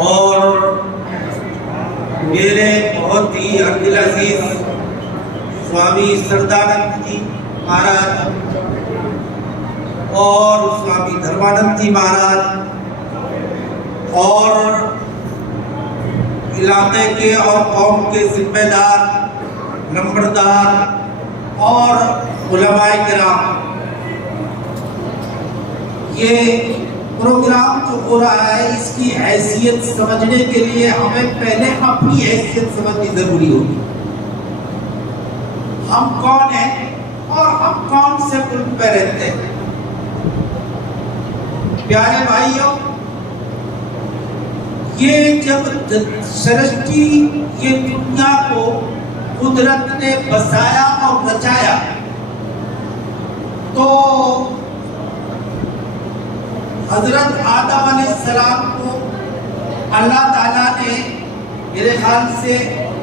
اور میرے بہت ہی عبدالعزیز سوامی سردانند جی مہاراج اور سوامی دھرمانند جی مہاراج اور علاقے کے اور قوم کے ذمہ دار نمبردار اور علماء کرام، یہ پروگرام جو ہو رہا ہے اس کی حیثیت سمجھنے کے لیے ہمیں پہلے اپنی حیثیت سمجھنی ضروری ہوگی۔ ہم کون ہیں اور ہم کون سے ملک پہ رہتے ہیں؟ پیارے بھائیوں، یہ جب سرشٹی یہ دنیا کو قدرت نے بسایا اور رچایا تو حضرت آدم علیہ السلام کو اللہ تعالیٰ نے، میرے خیال سے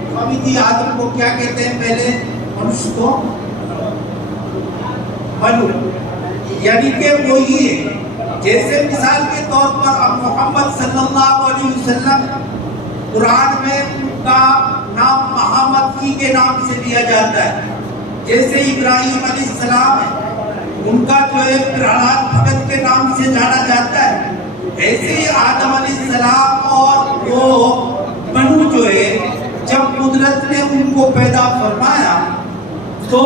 سوامی جی آدم کو کیا کہتے ہیں پہلے؟ منش کو بنو، یعنی کہ وہ یہ جیسے مثال کے طور پر اب محمد صلی اللہ علیہ وسلم قرآن میں ان کا نام محمد کے نام سے لیا جاتا ہے، جیسے ابراہیم علیہ السلام ہے ان کا جو ہے پرہلاد بھگت کے نام سے جانا جاتا ہے، ایسے ہی آدم علیہ السلام اور وہ بنو جو ہے جب قدرت نے ان کو پیدا فرمایا تو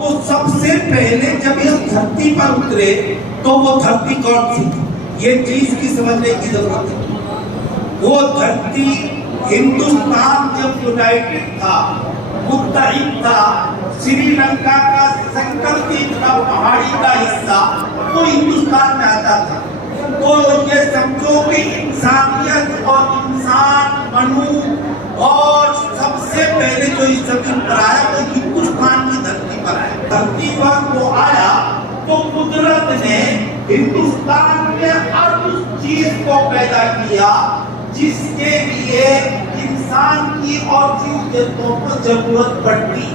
وہ سب سے پہلے جب اس دھرتی پر اترے تو وہ دھرتی کون سی تھی؟ یہ چیز کی سمجھنے کی ضرورت ہے۔ وہ دھرتی ہندوستان جب یونائٹڈ تھا، متحد تھا، سری لنکا کا سنکلپت کا پہاڑی کا حصہ وہ ہندوستان میں آتا تھا، تو یہ سمجھو کہ انسانیت اور انسان بنو اور سب سے پہلے جو اس زمین پر آیا وہ ہندوستان کی دھرتی پر آیا۔ دھرتی پر وہ آیا تو قدرت نے ہندوستان میں ہر اس چیز کو پیدا کیا جس کے لیے انسان کی اور جیو جنتوں کو ضرورت پڑتی۔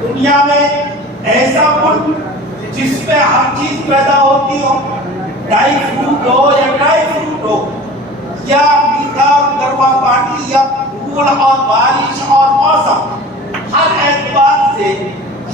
دنیا میں ایسا ملک جس میں ہر چیز پیدا ہوتی ہو، ڈرائی فروٹ ہو یا ڈرائی فروٹ ہو، یا میٹھا گرما پانی یا پھول اور بارش اور موسم، ہر اعتبار سے،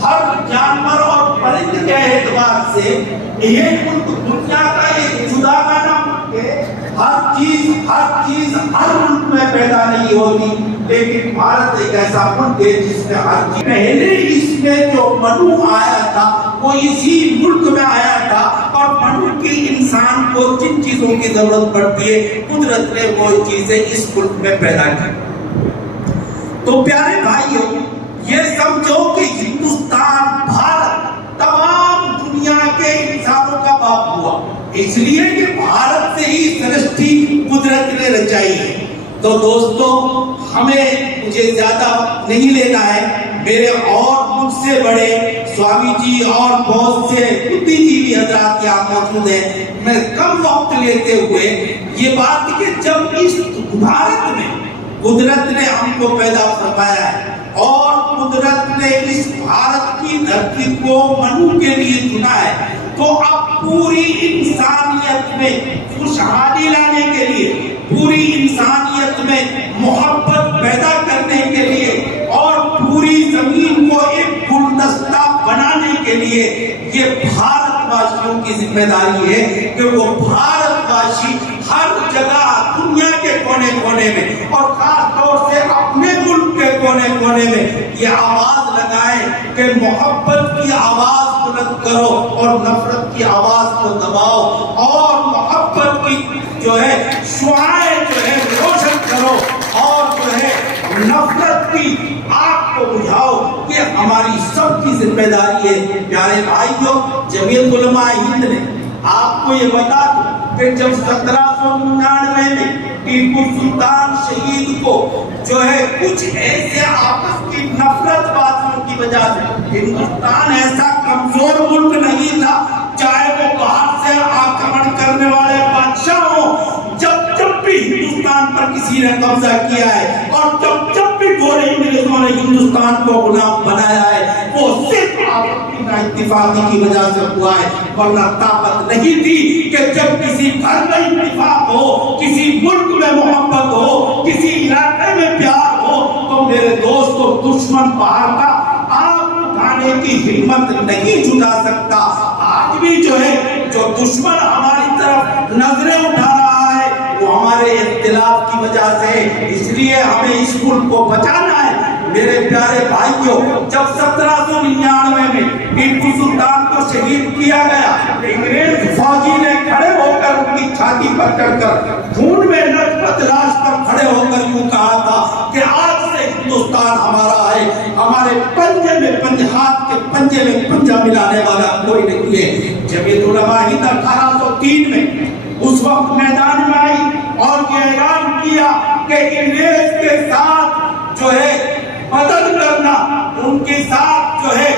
ہر جانور اور پرند کے اعتبار سے یہ ملک دنیا کا ایک جدا گانا ملک ہے۔ ہر چیز ہر ملک میں پیدا نہیں ہوتی، لیکن بھارت ایک ایسا ملک ہے جس میں ہر چیز پہلے اس میں جو منو آیا تھا وہ اسی ملک میں آیا تھا، اور منو کی انسان کو جن چیزوں کی ضرورت پڑتی ہے قدرت نے وہ چیزیں اس ملک میں پیدا کی۔ تو پیارے بھائیوں، یہ سمجھو کہ ہندوستان، بھارت تمام دنیا کے انسانوں کا باپ ہوا، اس لیے کہ بھارت سے ہی سرشٹی قدرت نے رچائی ہے۔ تو دوستو، مجھے زیادہ نہیں لینا ہے، میرے اور مجھ سے بڑے سوامی جی اور بہت سے بدھی جیوی حضرات یہاں موجود ہیں، میں کم وقت لیتے ہوئے یہ بات کہ جب اس بھارت میں قدرت نے ہم کو پیدا فرمایا ہے اور قدرت نے اس بھارت کی دھرتی کو منو کے لیے چنا ہے، تو اب پوری انسانیت میں خوشحالی لانے کے لیے، پوری انسانیت میں محبت پیدا کرنے کے لیے اور پوری زمین کو ایک گلدستہ بنانے کے لیے یہ بھارت واسیوں کی ذمہ داری ہے کہ وہ بھارت واشی ہر جگہ دنیا کے کونے کونے میں اور خاص طور سے اپنے ملک کے کونے کونے میں یہ آواز لگائیں کہ محبت کی آواز بلند کرو اور نفرت کی آواز کو دباؤ، اور محبت کی جو ہے شعاعیں جو ہے روشن کرو، اور جو ہے نفرت کی آگ کو بجھاؤ۔ یہ ہماری سب کی ذمہ داری ہے۔ پیارے بھائیوں، جمعیت علماء ہند نے آپ کو یہ بتا دوں کہ جب 1799 میں ٹیپو سلطان شہید کو جو ہے کچھ ایسے آپس کی نفرت بازیوں کی وجہ سے، ہندوستان ایسا کمزور ملک نہیں تھا، چاہے وہ باہر سے آکرمن کرنے والے بادشاہ ہوں، جب بھی ہندوستان پر کسی نے قبضہ کیا ہے اور جب بھی گورے انگریزوں نے ہندوستان کو غلام بنایا ہے، وہ صرف اپنی اتفاقی کی وجہ سے ہوا ہے، ورنہ طاقت نہیں تھی کہ جب کسی گھر میں اتفاق ہو، کسی ملک میں دشمن پہاڑ کا آپ اٹھانے کی ہمت نہیں جٹا سکتا. آج بھی جو ہے جو دشمن ہماری طرف نظریں اٹھا رہا ہے وہ ہمارے اختلاف کی وجہ سے. اس لیے ہمیں اس ملک کو بچانا ہے. میرے پیارے بھائیوں، جب 1799 میں ٹیپو سلطان کو شہید کیا گیا، انگریز فوجی نے کھڑے ہو کر ان کی چھاتی پر چڑھ کر خون میں لجپت لاش پر کھڑے ہو کر یوں کہا تھا کہ آج سے ہندوستان ہمارا ہے. ہمارے پنجے میں ہاتھ کے پنجے میں پنجہ ملانے والا کوئی نہیں ہے. جمعیت علماء ہند 1803 میں اس وقت میدان میں آئی اور یہ اعلان کیا کہ انگریز کے ساتھ جو ہے مدد کرنا، ان کے ساتھ جو ہے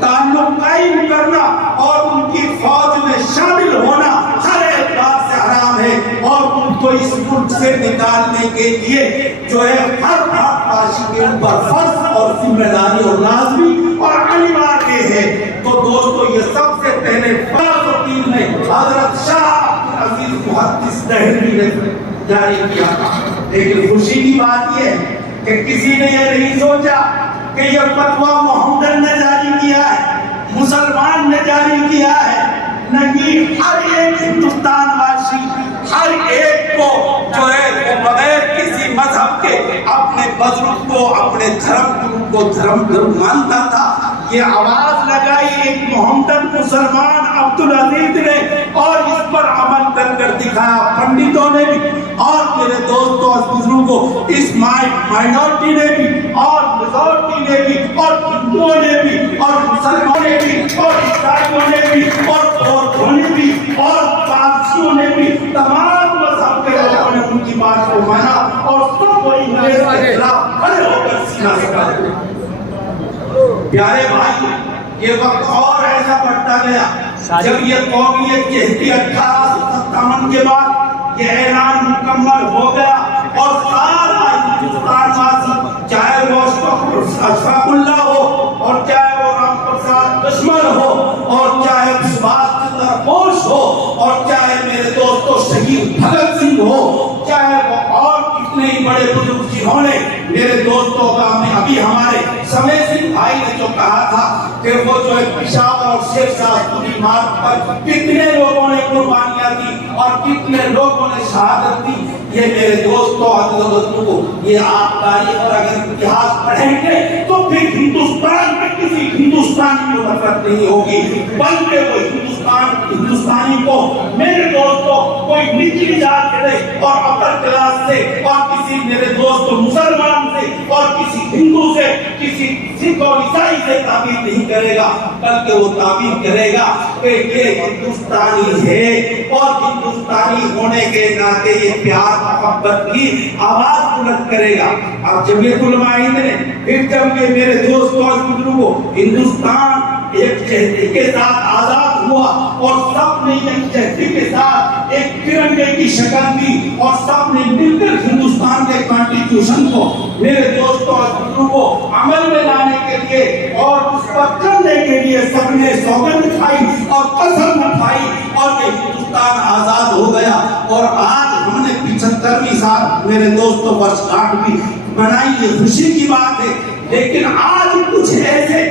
تعلق قائم کرنا اور ان کی فوج میں شامل ہونا ہر اعتبار سے حرام ہے. اور ان کو اس ملک سے نکالنے کے لیے جو ہے ہر بھارتواسی کے اوپر فرض اور ذمہ داری اور لازمی اور انیواریہ ہے. تو دوستو، یہ سب سے پہلے 1803 میں حضرت شاہ عزیز محدث دہلوی نے جاری کیا تھا. لیکن خوشی کی بات یہ ہے کہ کسی نے یہ نہیں سوچا کہ یہ فتویٰ محمد نے جاری کیا ہے، مسلمان نے جاری کیا ہے. نہیں، ہر ایک ہندوستان واسی، ہر ایک کو جو ہے وہ بغیر کسی مذہب کے اپنے بزرگ کو، اپنے دھرم گرو کو دھرم گرو مانتا تھا. یہ آواز لگائی ایک محمدن مسلمان عبدالعزیز نے اور اس پر عمل کر دکھایا پنڈتوں نے بھی اور میرے دوستوں اور بزرگوں اس مائنورٹی نے بھی اور میجورٹی نے بھی اور ہندوؤں نے بھی اور مسلمانوں نے بھی اور عیسائیوں نے بھی اور بودھوں نے بھی اور پارسیوں نے بھی. تمام مذہب کے لوگوں نے ان کی بات کو مانا اور سب وہ انگریز کے خلاف کھڑے ہو کر سینہ سپا دیے. پیارے بھائی، یہ وقت اور ایسا بڑھتا گیا جب یہ قومیت کہتی 1857 کے بعد یہ اعلان مکمل ہو گیا اور سارا ہندوستان واسی، چاہے وہ اشفاق اللہ ہو اور چاہے وہ رام پرساد دشمن ہو اور چاہے سبھاش چندر بوس ہو اور چاہے میرے دوستو شہید بھگت سنگھ ہو، چاہے وہ اور کتنے ہی بڑے بزرگ جنہوں نے میرے دوستوں کا ابھی ہمارے سمے سنگھ بھائی نے جو کہا تھا کہ وہ جو ہے پشاور اور شیر شاہ پوری مارگ پر کتنے لوگوں نے قربانیاں دی اور کتنے لوگوں نے شہادت دی. یہ میرے دوستوں کو یہ آپ تاریخ اور اگر اتہاس پڑھیں گے تو پھر ہندوستان میں کسی ہندوستانی کو نفرت نہیں ہوگی، بلکہ وہ ہندوستانی کو میرے دوستوں کوئی نچلی ذات سے اور اپر کلاس سے اور کسی میرے دوست مسلمان سے اور کسی ہندو سے، کسی سکھ اور عیسائی سے تعبیر نہیں کرے گا، بلکہ وہ تعبیر کرے گا کہ یہ ہندوستانی ہے اور ہندوستانی ہونے کے ناطے یہ پیار محبت کی آواز بلند کرے گا. اب جمعیت علماء ہند نے پھر جب یہ میرے دوستوں اور بزرگوں ہندوستان ایک چہتے کے ساتھ آزاد ہوا اور سب نے ایک چہتے کے ساتھ ایک ترنگے کی شکل دی اور سب نے مل کر ہندوستان کے کانسٹیٹیوشن کو میرے دوستوں اور بزرگوں عمل میں لانے کے لیے اور اس پر چلنے کے لیے سب نے سوگند کھائی اور قسم اٹھائی اور یہ ہندوستان آزاد ہو گیا. اور آج ہم نے 75ویں سال میرے دوستوں برسگاٹھ بھی منائی، یہ خوشی کی بات ہے. لیکن آج کچھ ایسے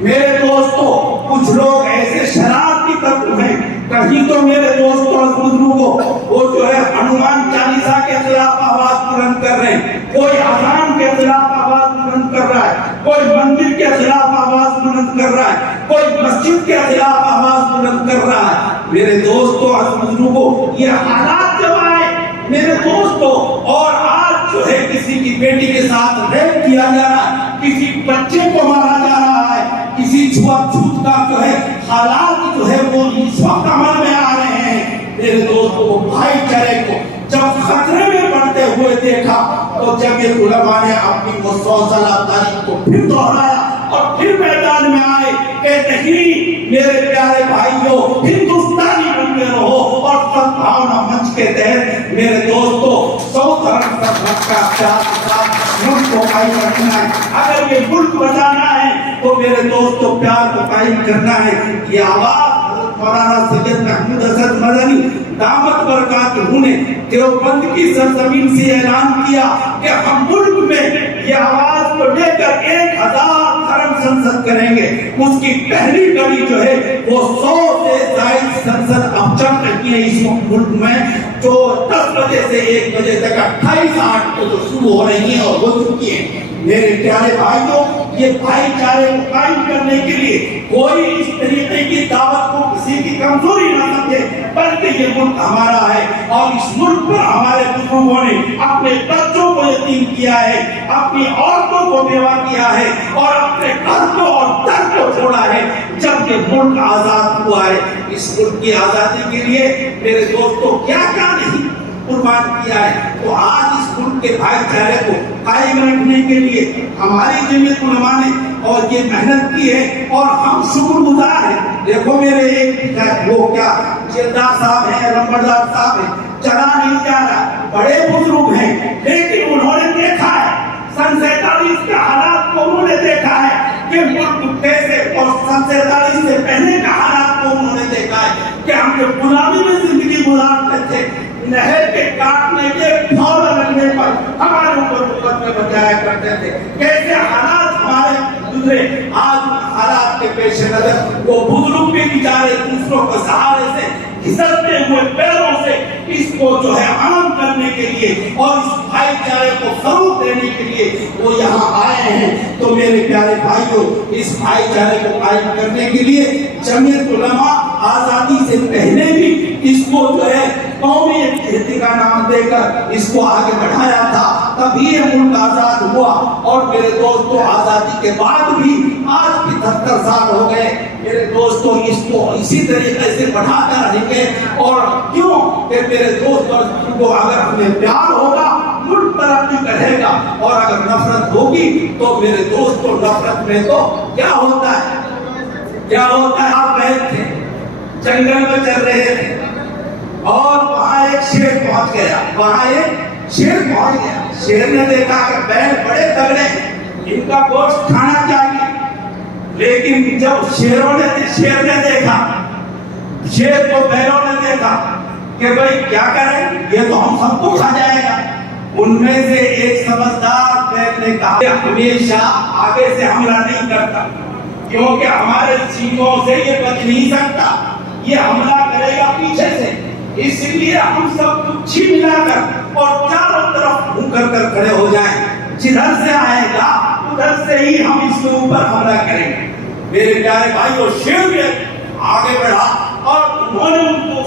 میرے دوستوں، کچھ لوگ ایسے شرارتی تتو ہیں، کہیں تو میرے دوستوں اور بزرگوں وہ جو ہے ہنومان چالیسا کے خلاف آواز بلند کر رہے ہیں، کوئی اذان کے خلاف آواز بلند کر رہا ہے، کوئی مندر کے خلاف آواز بلند کر رہا ہے، کوئی مسجد کے خلاف آواز بلند کر رہا ہے. میرے دوستوں اور بزرگوں، یہ حالات جب آئے میرے دوستوں اور آج جو ہے کسی کی بیٹی کے ساتھ ریپ کیا جا رہا ہے، کسی بچے کو مارا جا رہا ہے، کسی چھوٹ کا جو ہے حالات جو ہے وہ اس وقت عمل میں آ رہے ہیں. میرے دوستوں کو، بھائی چارے کو جب خطرے میں پڑتے ہوئے دیکھا تو جب یہ علماء نے اپنی وہ 100 سالہ تاریخ کو پھر دہرایا اور پھر میدان میں آئے کہ نہیں میرے پیارے بھائیوں، ہندوستانی بن کے رہو اور سدبھاونا منچ کے تحت میرے دوستوں 100 دھرم کا دھکا پیار ملک کو قائم رکھنا ہے. اگر یہ ملک بچانا ہے تو میرے دوستوں پیار کو قائم کرنا ہے. یہ آواز مولانا سید محمود اسد مدنی دامت برکاتہ نے دیوبند کی سرزمین سے اعلان کیا کہ ہم ملک میں یہ آواز کو لے کر 1000 دھرم سنسد کریں گے. اس کی پہلی کڑی جو ہے وہ 100 سے زائد سنسد اب چل رہی ہے اس ملک میں, جو 10 بجے سے 1 بجے تک 28 کو جو شروع ہو رہی ہیں اور ہو چکی ہیں. میرے پیارے بھائیوں, یہ بھائی چارے کو قائم کرنے کے لیے کوئی اس طریقے کی دعوت کو کسی کی کمزوری نہ سمجھے, بلکہ یہ ملک ہمارا ہے اور اس ملک پر ہمارے بزرگوں نے اپنے بچوں کو یتیم کیا ہے, اپنی عورتوں کو بیوہ کیا ہے اور اپنے گھر کو اور در کو چھوڑا ہے جب یہ ملک آزاد ہوا ہے. اس ملک کی آزادی کے لیے میرے دوستوں کیا کیا نہیں قربان کیا ہے. تو آج اس ملک کے بھائی چارے کو قائم رکھنے کے لیے ہماری جمعیت علماء نے اور یہ محنت کی ہے اور ہم شکر گزار ہیں. دیکھو میرے ایک وہ کیا جلدار صاحب ہیں, لمبردار صاحب ہیں, چلا نہیں جا رہا, بڑے بزرگ ہیں, لیکن انہوں نے دیکھا ہے سن 47 کے حالات کو, انہوں نے دیکھا ہے کہ ملک کیسے, اور سن 47 سے پہلے کے حالات کو انہوں نے دیکھا ہے کہ ہم جب غلامی میں زندگی گزارتے تھے, نہر کے کاٹنے کے پھول لگنے پر ہمارے اوپر مقدمے بجایا کرتے تھے, کیسے حالات ہمارے گزرے. آج حالات کے پیش نظر وہ بزرگ بھی بیچارے دوسروں کے سہارے سے گھسٹتے ہوئے پیروں سے اس کو جو ہے عام کرنے کے لیے اور اس بھائی چارے کو فروغ دینے کے لیے وہ یہاں آئے ہیں. تو میرے پیارے بھائیوں, اس بھائی چارے کو قائم کرنے کے لیے جمعیت علماء آزادی سے پہلے بھی اس کو جو ہے قومی اتحاد کا نام دے کر اس کو آگے بڑھایا تھا, تبھی یہ ملک آزاد ہوا. اور میرے دوستوں, آزادی کے بعد بھی آج بھی 70 سال ہو گئے. میرے دوستوں, اس کو اسی طریقے سے بڑھاتا رہیں گے. اور کیوں کہ میرے دوست اور بزرگوں, اگر ہمیں پیار ہوگا ملک ترقی کرے گا, اور اگر نفرت ہوگی تو میرے دوستوں نفرت میں تو کیا ہوتا ہے, کیا ہوتا ہے. آپ گئے تھے جنگل میں چل رہے تھے اور وہاں ایک شیر پہنچ گیا, شیر نے دیکھا کہ بیل بڑے تگڑے, ان کا گوشت کھانا چاہیے. لیکن جب شیر نے دیکھا, شیر کو بیلوں نے دیکھا کہ بھئی کیا کریں, یہ تو ہم سب کو کھا جائے گا. ان میں سے ایک سمجھدار بیل نے کہا کہ ہمیشہ آگے سے حملہ نہیں کرتا, کیونکہ ہمارے سینگوں سے یہ بچ نہیں سکتا, یہ حملہ کرے گا پیچھے سے. اس لیے ہم سب کچھ ملا کر اور چاروں طرف منہ کر کھڑے ہو جائیں, جدھر سے آئے گا ادھر سے ہی ہم اس کے اوپر حملہ کریں گے. میرے پیارے بھائیو, شیر بھی آگے بڑھا اور انہوں نے ان کو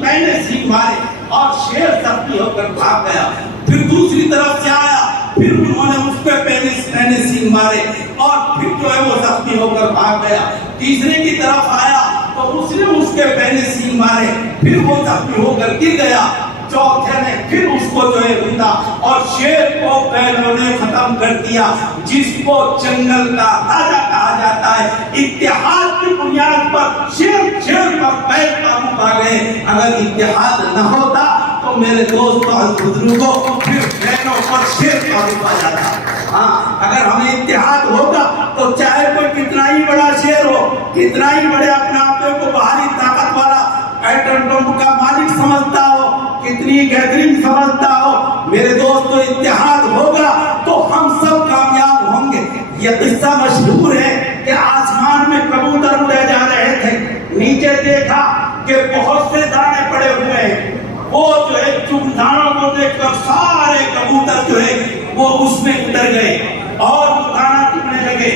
پہلے سینگ مارے اور شیر زخمی ہو کر بھاگ گیا. پھر دوسری طرف سے آیا, پھر انہوں نے اس پہ پہلے سینگ مارے اور پھر جو ہے وہ زخمی ہو کر بھاگ گیا. تیسرے کی طرف آیا تو اس نے اس کے پہلے سینگ مارے, پھر وہ زخمی ہو کر گر گیا. چوتھے نے پھر اس کو جو ہے روندا اور شیر کو بیلوں نے ختم کر دیا, جس کو جنگل کا راجا کہا جاتا ہے. اتحاد کی بنیاد پر شیر پر بیل قابو پا گئے. اگر اتحاد نہ ہوتا تو میرے دوستوں اور بزرگوں پھر بیلوں پر شیر قابو پا جاتا. ہاں, اگر ہمیں اتحاد ہوگا تو چاہے کوئی کتنا ہی بڑا شیر ہو, کتنا ہی بڑے اپنے آپ کو بھاری طاقت والا ایٹم بم کا مالک سمجھتا ہو, کتنی گیدرنگ سمجھتا ہو, میرے دوستو اتحاد ہوگا تو ہم سب کامیاب ہوں گے. یہ قصہ مشہور ہے کہ آسمان میں کبوتر اڑے جا رہے تھے, نیچے دیکھا کہ بہت سے دانے پڑے ہوئے ہیں. وہ جو ہے چن دانوں کو دیکھ کر سارے کبوتر جو ہے وہ اس میں اتر گئے اور وہ دانا چننے لگے.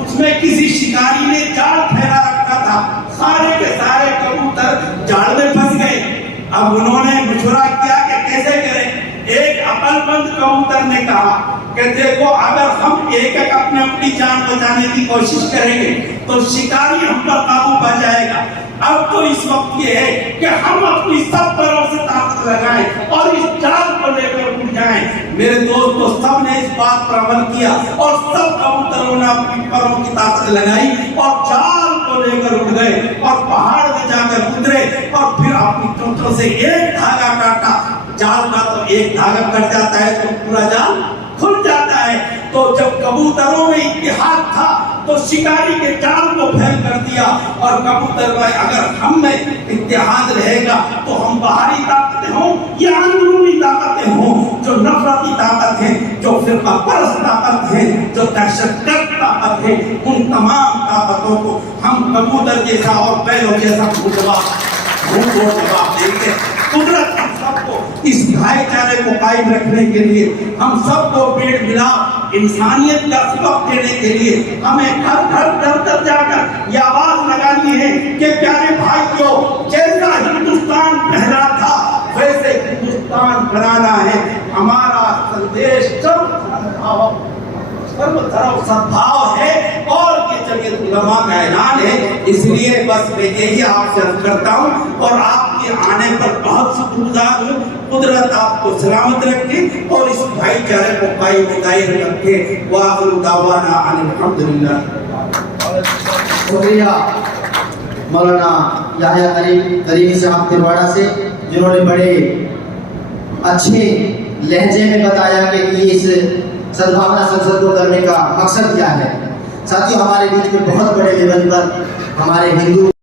اس میں کسی شکاری نے جال پھیلا رکھا تھا, سارے کے سارے کبوتر جال میں پھنس گئے. اب انہوں نے مشورہ کیا کہ کیسے کریں. ایک عقل مند کبوتر نے کہا کہ دیکھو, اگر ہم ایک ایک اپنی جان بچانے کی کوشش کریں گے تو شکاری ہم پر قابو پا جائے گا. اب تو اس وقت یہ ہے کہ ہم اپنی سب پروں سے طاقت لگائیں اور اس جال کو لے کر اڑ جائیں. میرے دوستو, سب نے اس بات پر عمل کیا اور سب کبوتروں نے اپنی پروں کی طاقت لگائی اور جال کو لے کر اڑ گئے اور پہاڑ میں جا کر اترے اور پھر اپنی چونچوں سے ایک دھاگا کاٹا. جال کا تو ایک دھاگا کٹ جاتا ہے تو پورا جال کھل جاتا ہے. تو جب کبوتروں میں اتحاد تھا تو شکاری کے جال کو پھیل کر دیا. اور کبوتر بھائی, اگر ہم میں اتحاد رہے گا تو ہم باہری طاقتیں ہوں یا اندرونی طاقتیں ہوں, جو نفرتی طاقت ہے کا پرست طاقت ہے، جو دہشت گرد طاقت ہے، ان تمام طاقتوں کو ہم کبوتر جیسا اور بیلوں جیسا جواب دیں گے۔ قدرت ہم سب کو اس بھائی چارے کو قائم رکھنے کے لیے، ہم سب کو پیڑ ملا انسانیت کا سبق دینے کے لیے ہمیں گھر جا کر یہ آواز لگانی ہے کہ پیارے بھائیوں، جیسا ہندوستان پہلا تھا ویسے ہندوستان بنانا ہے۔ ہمارا سندیش سرو طرف سدبھاؤ ہے اور یہ جمعیت علماء کا اعلان ہے۔ اس لیے بس میں یہی آپ سے عرض کرتا ہوں اور آپ کے آنے پر بہت شکر گزار ہوں۔ قدرت آپ کو سلامت رکھے اور اس بھائی چارے کو قائم دائر رکھے۔ وآخر دعوانا ان الحمدللہ۔ شکریہ مولانا یحییٰ کریمی صاحب تلواڑہ سے، جنہوں نے بڑے اچھے لہجے میں بتایا کہ یہ اس سدبھاونا سنسد کو کرنے کا مقصد کیا ہے۔ ساتھیوں، ہمارے بیچ میں بہت بڑے لیول پر ہمارے ہندو